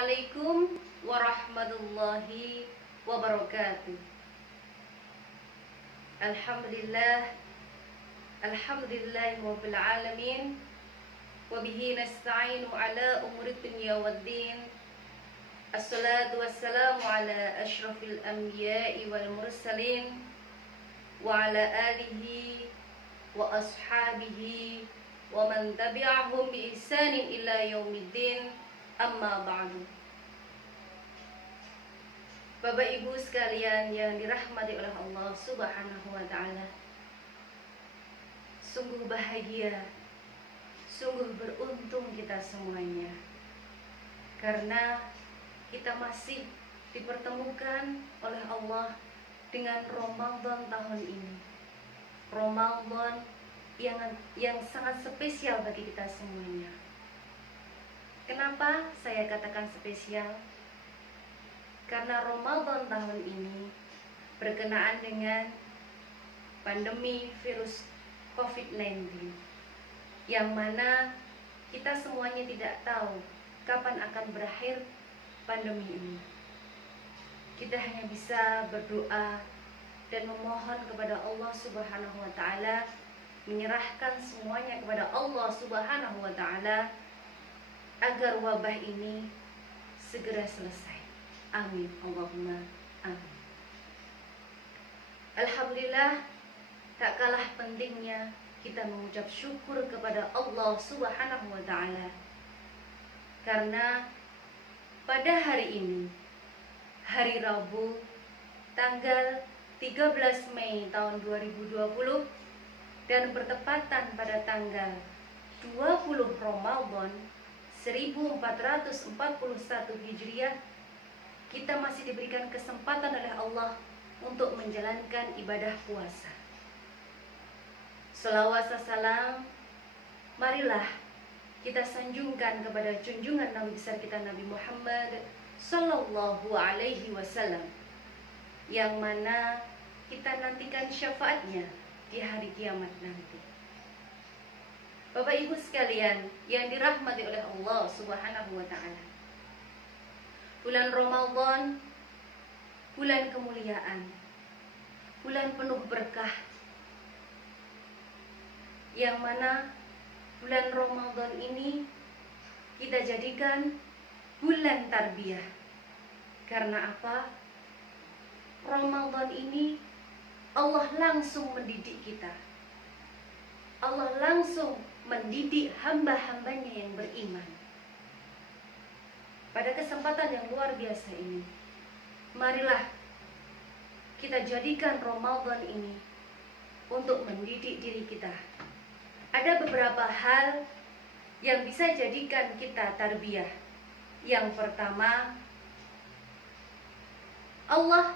Assalamualaikum warahmatullahi wabarakatuh. Alhamdulillah, alhamdulillahirabbil alamin. Wa bihi nasta'inu ala umuri dunya waddin. Assalatu wassalamu ala asyrafil anbiya'i wal mursalin wa ala alihi wa ashabihi wa man tabi'ahum bi ihsanin ila yaumiddin. Amma ba'du. Bapak Ibu sekalian yang dirahmati oleh Allah Subhanahu wa taala. Sungguh bahagia, sungguh beruntung kita semuanya. Karena kita masih dipertemukan oleh Allah dengan Ramadan tahun ini. Ramadan yang sangat spesial bagi kita semuanya. Kenapa saya katakan spesial? Karena Ramadan tahun ini berkenaan dengan pandemi virus COVID-19, yang mana kita semuanya tidak tahu kapan akan berakhir pandemi ini. Kita hanya bisa berdoa dan memohon kepada Allah Subhanahu wa taala, menyerahkan semuanya kepada Allah Subhanahu wa taala agar wabah ini segera selesai. Amin. Allahumma amin. Alhamdulillah, tak kalah pentingnya kita mengucap syukur kepada Allah Subhanahu wa taala. Karena pada hari ini, hari Rabu, tanggal 13 Mei tahun 2020 dan bertepatan pada tanggal 20 Ramadan 1441 Hijriah, kita masih diberikan kesempatan oleh Allah untuk menjalankan ibadah puasa. Shalawat salam, marilah kita sanjungkan kepada junjungan Nabi besar kita Nabi Muhammad Sallallahu Alaihi Wasallam, yang mana kita nantikan syafaatnya di hari kiamat nanti. Bapak Ibu sekalian yang dirahmati oleh Allah Subhanahu wa taala. Bulan Ramadan, bulan kemuliaan, bulan penuh berkah, yang mana bulan Ramadan ini kita jadikan bulan tarbiyah. Karena apa? Ramadan ini Allah langsung mendidik kita. Allah langsung mendidik hamba-hambanya yang beriman. Pada kesempatan yang luar biasa ini, marilah kita jadikan Ramadan ini untuk mendidik diri kita. Ada beberapa hal yang bisa jadikan kita tarbiyah. Yang pertama, Allah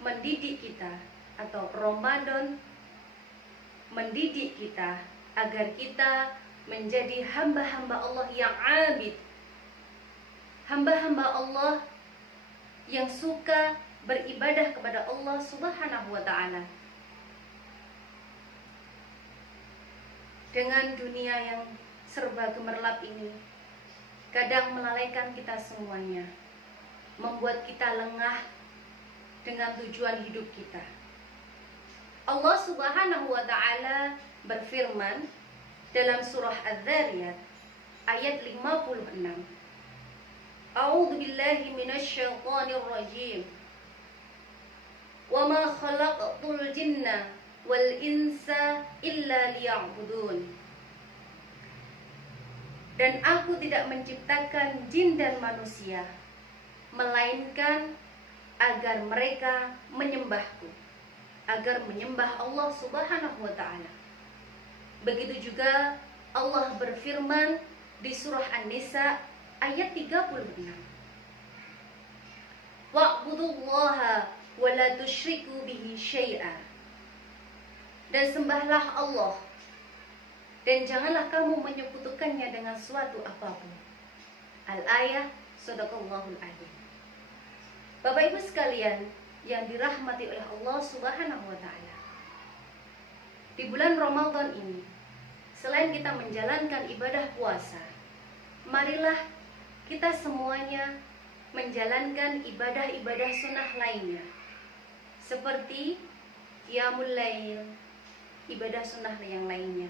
mendidik kita, atau Ramadan mendidik kita agar kita menjadi hamba-hamba Allah yang abid, hamba-hamba Allah yang suka beribadah kepada Allah Subhanahu wa taala. Dengan dunia yang serba gemerlap ini, kadang melalaikan kita semuanya, membuat kita lengah dengan tujuan hidup kita. Allah Subhanahu wa taala berfirman dalam surah Az-Zariyat ayat 56. A'udzu billahi minasyaitonir rajim. Wa ma khalaqtul jinna wal insa illa liya'budun. Dan aku tidak menciptakan jin dan manusia melainkan agar mereka menyembahku, agar menyembah Allah Subhanahu wa taala. Begitu juga Allah berfirman di surah An-Nisa ayat 36. Wa'budullaha wa la tusyriku bihi syai'a. Dan sembahlah Allah dan janganlah kamu menyekutukannya dengan suatu apapun. Al-ayah, Shadaqallahul Adzim. Bapak Ibu sekalian yang dirahmati oleh Allah Subhanahu wa taala. Di bulan Ramadan ini, selain kita menjalankan ibadah puasa, marilah kita semuanya menjalankan ibadah-ibadah sunnah lainnya, seperti qiyamul lail, ibadah sunnah yang lainnya,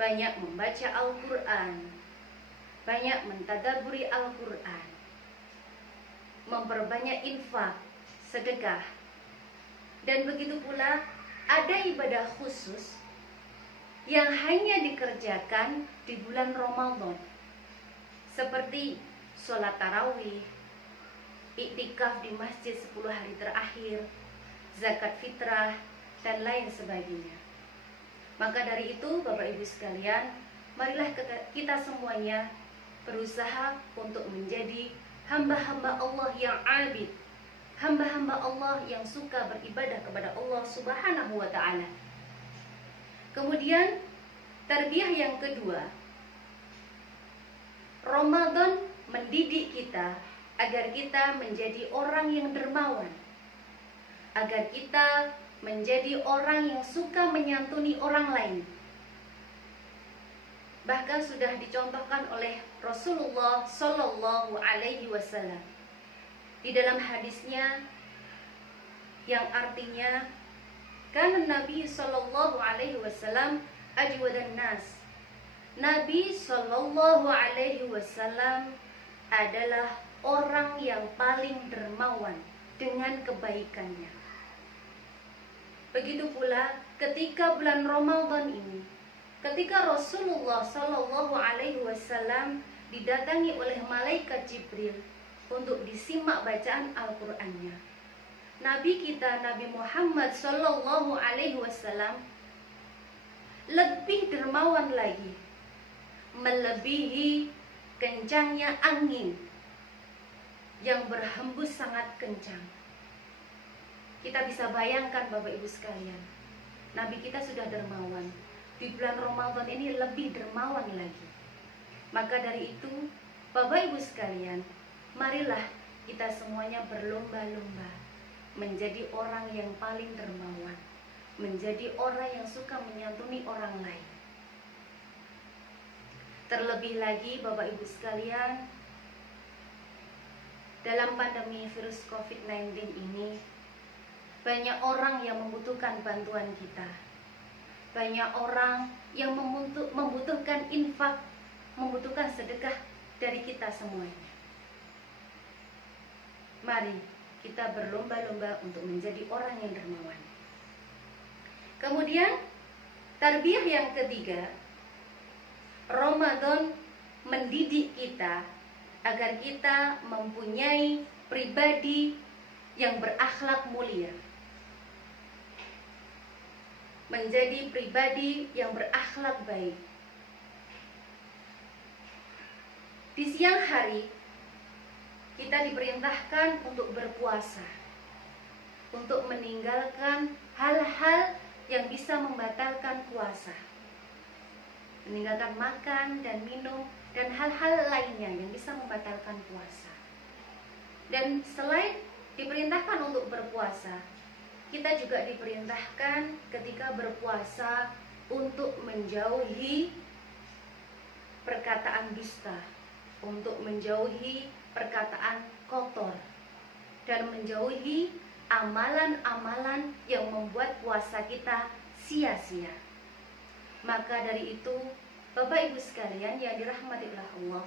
banyak membaca Al-Quran, banyak mentadaburi Al-Quran, memperbanyak infak, sedekah. Dan begitu pula ada ibadah khusus yang hanya dikerjakan di bulan Ramadan, seperti sholat tarawih, iktikaf di masjid 10 hari terakhir, zakat fitrah, dan lain sebagainya. Maka dari itu, Bapak Ibu sekalian, marilah kita semuanya berusaha untuk menjadi hamba-hamba Allah yang abid, hamba-hamba Allah yang suka beribadah kepada Allah Subhanahu wa ta'ala. Kemudian tarbiyah yang kedua, Ramadan mendidik kita agar kita menjadi orang yang dermawan, agar kita menjadi orang yang suka menyantuni orang lain. Bahkan sudah dicontohkan oleh Rasulullah Shallallahu Alaihi Wasallam di dalam hadisnya yang artinya, kan Nabi Shallallahu Alaihi Wasallam ajwadan nas. Nabi Shallallahu Alaihi Wasallam adalah orang yang paling dermawan dengan kebaikannya. Begitu pula ketika bulan Ramadan ini, ketika Rasulullah Shallallahu Alaihi Wasallam didatangi oleh malaikat Jibril untuk disimak bacaan Al-Qur'annya, Nabi kita Nabi Muhammad Shallallahu Alaihi Wasallam lebih dermawan lagi, melebihi kencangnya angin yang berhembus sangat kencang. Kita bisa bayangkan Bapak Ibu sekalian, Nabi kita sudah dermawan, di bulan Ramadan ini lebih dermawan lagi. Maka dari itu, Bapak Ibu sekalian, marilah kita semuanya berlomba-lomba menjadi orang yang paling dermawan, menjadi orang yang suka menyantuni orang lain. Terlebih lagi Bapak Ibu sekalian, dalam pandemi virus COVID-19 ini, banyak orang yang membutuhkan bantuan kita. Banyak orang yang membutuhkan infak, membutuhkan sedekah dari kita semuanya. Mari kita berlomba-lomba untuk menjadi orang yang dermawan. Kemudian tarbiyah yang ketiga, Ramadan mendidik kita agar kita mempunyai pribadi yang berakhlak mulia, menjadi pribadi yang berakhlak baik. Di siang hari kita diperintahkan untuk berpuasa, untuk meninggalkan hal-hal yang bisa membatalkan puasa, meninggalkan makan dan minum dan hal-hal lainnya yang bisa membatalkan puasa. Dan selain diperintahkan untuk berpuasa, kita juga diperintahkan ketika berpuasa untuk menjauhi perkataan dusta, untuk menjauhi perkataan kotor, dan menjauhi amalan-amalan yang membuat puasa kita sia-sia. Maka dari itu, Bapak Ibu sekalian yang dirahmati oleh Allah,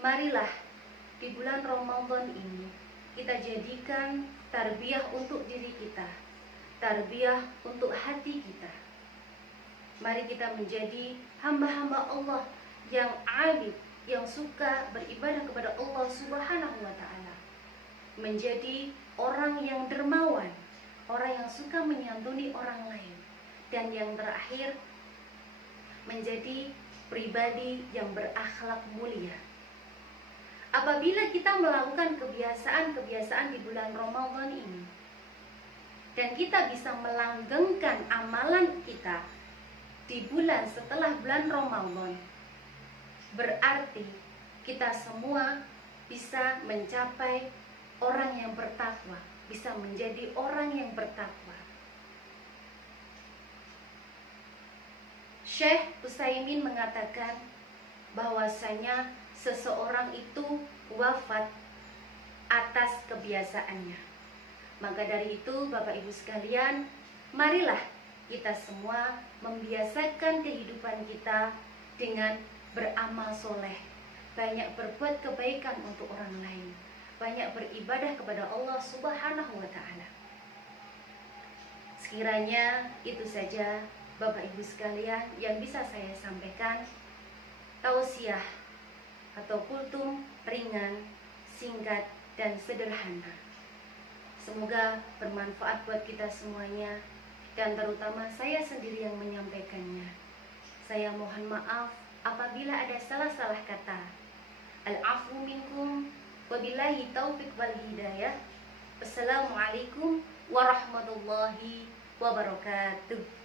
marilah di bulan Ramadan ini kita jadikan tarbiyah untuk diri kita, tarbiyah untuk hati kita. Mari kita menjadi hamba-hamba Allah yang abid, yang suka beribadah kepada Allah Subhanahu wa ta'ala, menjadi orang yang dermawan, orang yang suka menyantuni orang lain, dan yang terakhir menjadi pribadi yang berakhlak mulia. Apabila kita melakukan kebiasaan-kebiasaan di bulan Ramadan ini, dan kita bisa melanggengkan amalan kita di bulan setelah bulan Ramadan, berarti kita semua bisa mencapai orang yang bertakwa, bisa menjadi orang yang bertakwa. Syekh Utsaimin mengatakan bahwasanya seseorang itu wafat atas kebiasaannya. Maka dari itu Bapak Ibu sekalian, marilah kita semua membiasakan kehidupan kita dengan beramal soleh, banyak berbuat kebaikan untuk orang lain, banyak beribadah kepada Allah Subhanahu wa Ta'ala. Sekiranya itu saja Bapak Ibu sekalian yang bisa saya sampaikan, tausiah atau kultum ringan, singkat, dan sederhana. Semoga bermanfaat buat kita semuanya, dan terutama saya sendiri yang menyampaikannya. Saya mohon maaf apabila ada salah-salah kata. Al-afu minkum, wabillahi taufiq wal hidayah. Wassalamualaikum warahmatullahi wabarakatuh.